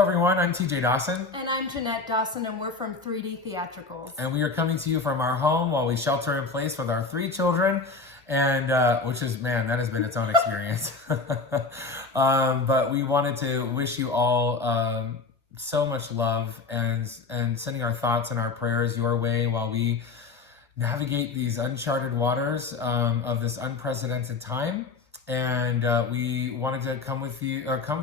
Hello everyone, I'm TJ Dawson. And I'm Jeanette Dawson, and we're from 3D Theatricals. And we are coming to you from our home while we shelter in place with our 3 children, and which is, man, that has been its own experience. But we wanted to wish you all so much love and sending our thoughts and our prayers your way while we navigate these uncharted waters of this unprecedented time. And we wanted to come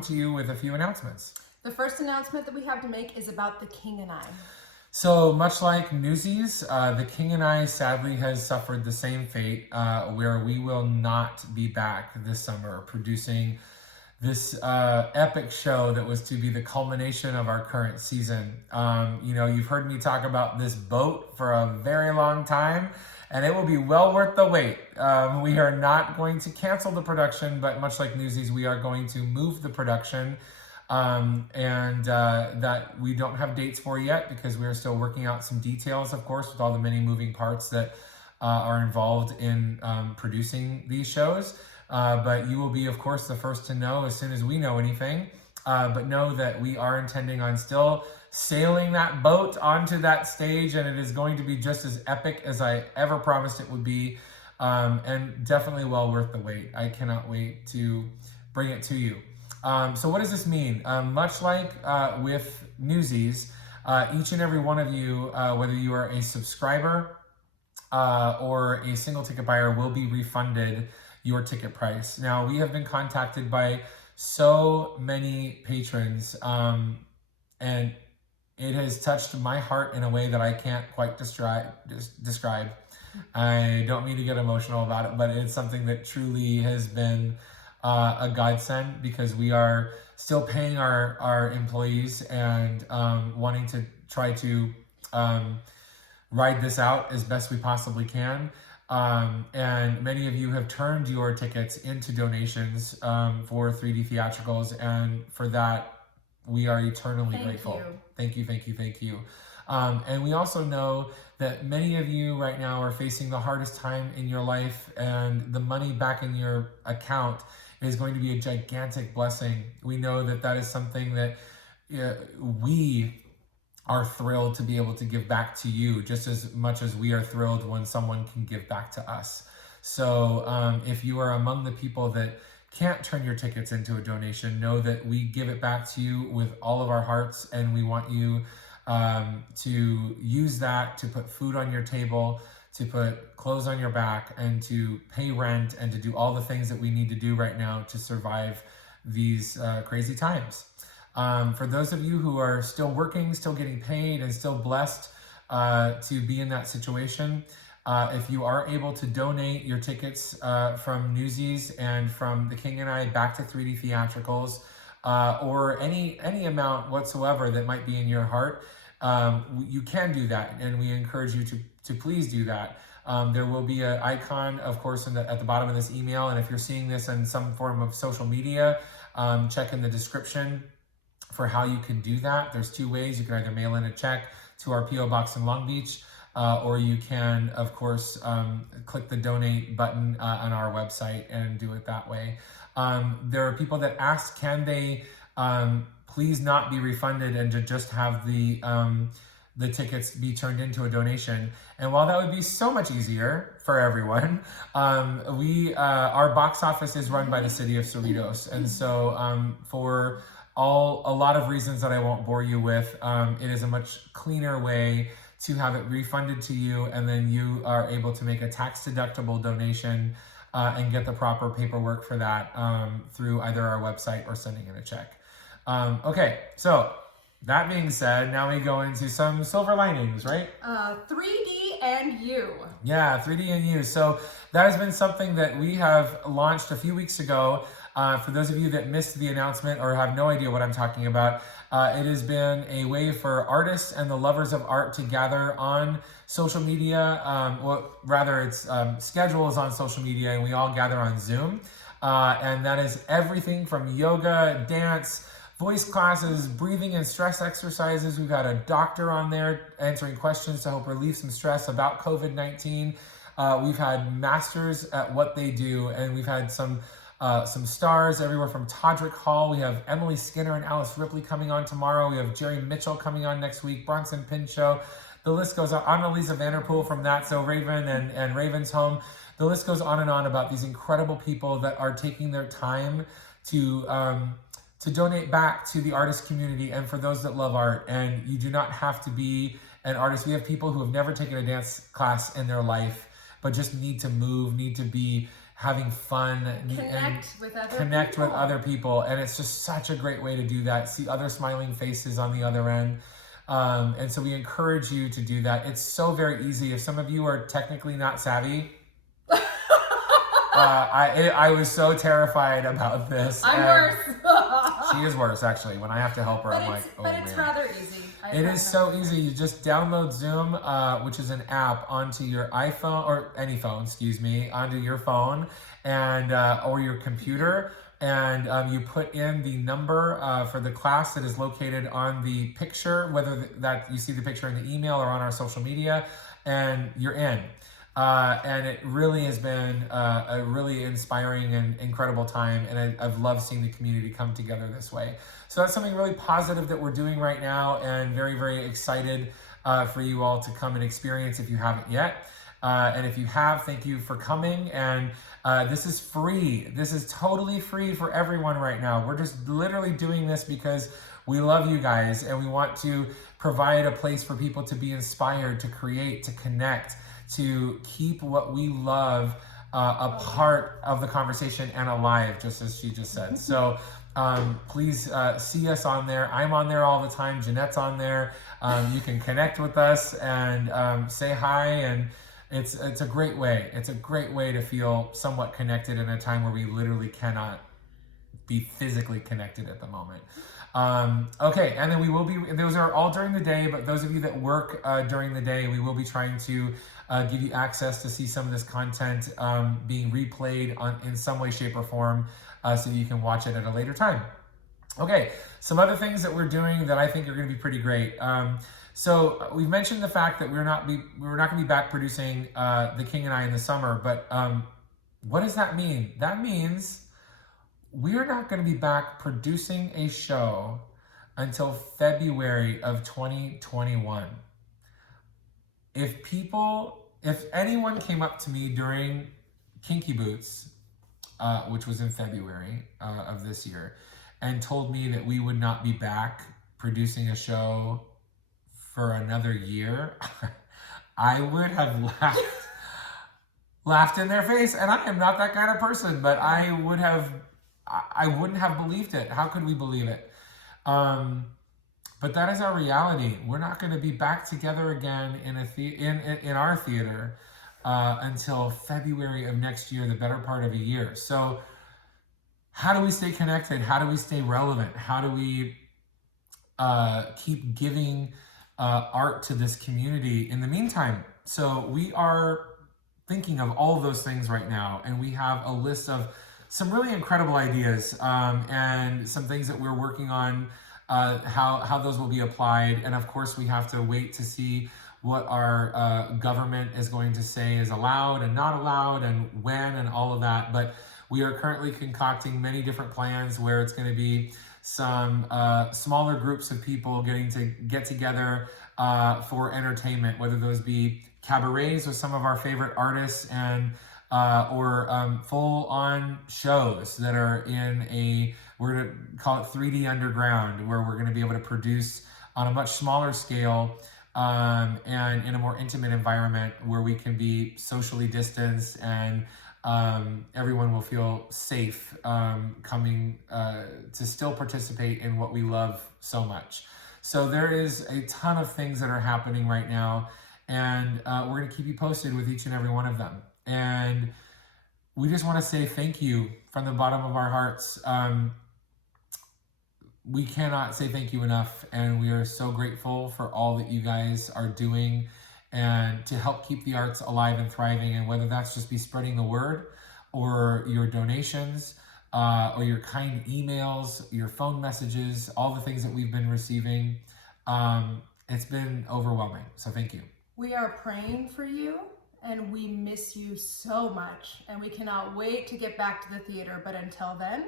to you with a few announcements. The first announcement that we have to make is about The King and I. So much like Newsies, The King and I sadly has suffered the same fate where we will not be back this summer producing this epic show that was to be the culmination of our current season. You've heard me talk about this boat for a very long time, and it will be well worth the wait. We are not going to cancel the production, but much like Newsies, we are going to move the production. That we don't have dates for yet because we are still working out some details, of course, with all the many moving parts that are involved in producing these shows. But you will be, of course, the first to know as soon as we know anything. But know that we are intending on still sailing that boat onto that stage, and it is going to be just as epic as I ever promised it would be, and definitely well worth the wait. I cannot wait to bring it to you. So what does this mean? Much like with Newsies, each and every one of you, whether you are a subscriber or a single ticket buyer, will be refunded your ticket price. Now, we have been contacted by so many patrons, and it has touched my heart in a way that I can't quite describe. I don't mean to get emotional about it, but it's something that truly has been a godsend, because we are still paying our employees and wanting to try to ride this out as best we possibly can. And many of you have turned your tickets into donations for 3D Theatricals, and for that we are eternally grateful. Thank you. And we also know that many of you right now are facing the hardest time in your life, and the money back in your account is going to be a gigantic blessing. We know that that is something that we are thrilled to be able to give back to you, just as much as we are thrilled when someone can give back to us. So if you are among the people that can't turn your tickets into a donation, know that we give it back to you with all of our hearts, and we want you to use that to put food on your table, to put clothes on your back, and to pay rent, and to do all the things that we need to do right now to survive these crazy times. For those of you who are still working, still getting paid, and still blessed to be in that situation, if you are able to donate your tickets from Newsies and from The King and I back to 3D Theatricals, or any amount whatsoever that might be in your heart, you can do that, and we encourage you to please do that. There will be an icon, of course, at the bottom of this email, and if you're seeing this in some form of social media, check in the description for how you can do that. There's 2 ways. You can either mail in a check to our P.O. Box in Long Beach, or you can, of course, click the donate button on our website and do it that way. There are people that ask, can they please not be refunded and to just have the tickets be turned into a donation? And while that would be so much easier for everyone, our box office is run by the city of Cerritos, and so for a lot of reasons that I won't bore you with, it is a much cleaner way to have it refunded to you, and then you are able to make a tax-deductible donation and get the proper paperwork for that through either our website or sending in a check. Okay, so that being said, now we go into some silver linings, right? 3D and you. Yeah, 3D and you. So that has been something that we have launched a few weeks ago. For those of you that missed the announcement or have no idea what I'm talking about, it has been a way for artists and the lovers of art to gather on social media. Its schedule is on social media, and we all gather on Zoom. And that is everything from yoga, dance, voice classes, breathing and stress exercises. We've got a doctor on there answering questions to help relieve some stress about COVID-19. We've had masters at what they do, and we've had some some stars everywhere from Todrick Hall. We have Emily Skinner and Alice Ripley coming on tomorrow. We have Jerry Mitchell coming on next week, Bronson Pinchot. The list goes on. Annalisa Vanderpool from That's So Raven and Raven's Home. The list goes on and on about these incredible people that are taking their time to donate back to the artist community and for those that love art. And you do not have to be an artist. We have people who have never taken a dance class in their life, but just need to move, need to be having fun, connect with other people. And it's just such a great way to do that. See other smiling faces on the other end. And so we encourage you to do that. It's so very easy. If some of you are technically not savvy, I was so terrified about this. I'm worse. She is worse, actually. When I have to help her, but I'm like, oh man. But it's rather easy. It is so easy. You just download Zoom, which is an app, onto your iPhone, or any phone, excuse me, onto your phone and or your computer. And you put in the number for the class that is located on the picture, whether that you see the picture in the email or on our social media, and you're in. And it really has been a really inspiring and incredible time. And I've loved seeing the community come together this way. So that's something really positive that we're doing right now, and very, very excited for you all to come and experience if you haven't yet. And if you have, thank you for coming. And this is free. This is totally free for everyone right now. We're just literally doing this because we love you guys, and we want to provide a place for people to be inspired, to create, to connect, to keep what we love a part of the conversation and alive, just as she just said. So please see us on there. I'm on there all the time. Jeanette's on there. You can connect with us and say hi. And it's a great way. It's a great way to feel somewhat connected in a time where we literally cannot be physically connected at the moment. Okay, and then we will be, those are all during the day, but those of you that work during the day, we will be trying to give you access to see some of this content being replayed in some way, shape, or form so you can watch it at a later time. Okay, some other things that we're doing that I think are going to be pretty great. So we've mentioned the fact that we're not going to be back producing The King and I in the summer, but what does that mean? That means we're not going to be back producing a show until February of 2021. If anyone came up to me during Kinky Boots, which was in February of this year, and told me that we would not be back producing a show for another year, I would have laughed in their face. And I am not that kind of person, but I wouldn't have believed it. How could we believe it? But that is our reality. We're not going to be back together again in our theater until February of next year, the better part of a year. So how do we stay connected? How do we stay relevant? How do we keep giving art to this community in the meantime? So we are thinking of all of those things right now, and we have a list of some really incredible ideas and some things that we're working on, how those will be applied. And of course, we have to wait to see what our government is going to say is allowed and not allowed, and when, and all of that. But we are currently concocting many different plans where it's going to be some smaller groups of people get together for entertainment, whether those be cabarets with some of our favorite artists and or full-on shows that are we're going to call it 3D Underground, where we're going to be able to produce on a much smaller scale and in a more intimate environment where we can be socially distanced and everyone will feel safe coming to still participate in what we love so much. So there is a ton of things that are happening right now, and we're going to keep you posted with each and every one of them. And we just want to say thank you from the bottom of our hearts. We cannot say thank you enough, and we are so grateful for all that you guys are doing and to help keep the arts alive and thriving. And whether that's just be spreading the word, or your donations, or your kind emails, your phone messages, all the things that we've been receiving, it's been overwhelming. So thank you. We are praying for you and we miss you so much, and we cannot wait to get back to the theater. But until then,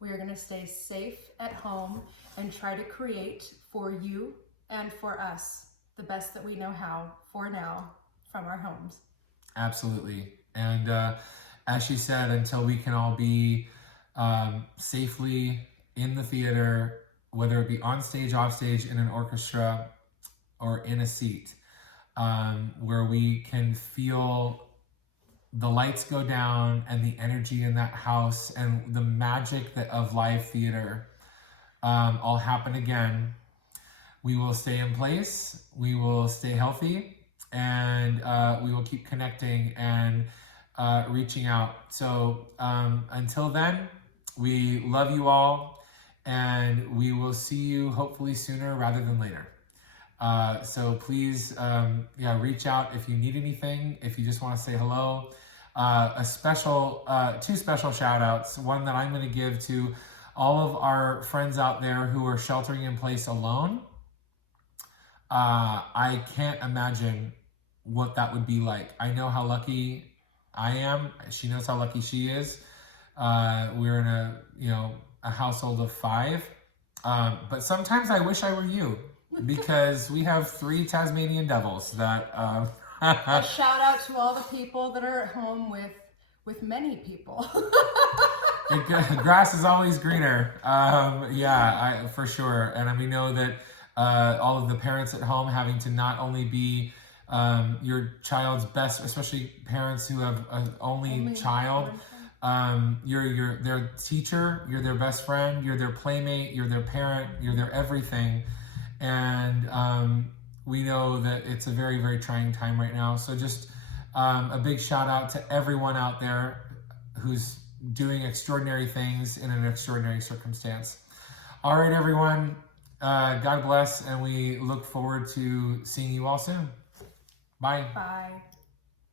we are going to stay safe at home and try to create for you and for us the best that we know how for now from our homes. Absolutely. And as she said, until we can all be safely in the theater, whether it be on stage, off stage, in an orchestra, or in a seat, where we can feel the lights go down and the energy in that house and the magic of live theater all happen again, we will stay in place, we will stay healthy, and we will keep connecting and reaching out. So until then, we love you all, and we will see you hopefully sooner rather than later. So please, reach out if you need anything, if you just want to say hello. Two special shout outs. One that I'm going to give to all of our friends out there who are sheltering in place alone. I can't imagine what that would be like. I know how lucky I am. She knows how lucky she is. We're in a household of 5. But sometimes I wish I were you, because we have 3 Tasmanian devils that... A shout out to all the people that are at home with many people. Grass is always greener. For sure. And we know that all of the parents at home having to not only be your child's best, especially parents who have an only child. You're their teacher, you're their best friend, you're their playmate, you're their parent, you're their everything. And we know that it's a very, very trying time right now. So just a big shout out to everyone out there who's doing extraordinary things in an extraordinary circumstance. All right, everyone. God bless, and we look forward to seeing you all soon. Bye. Bye.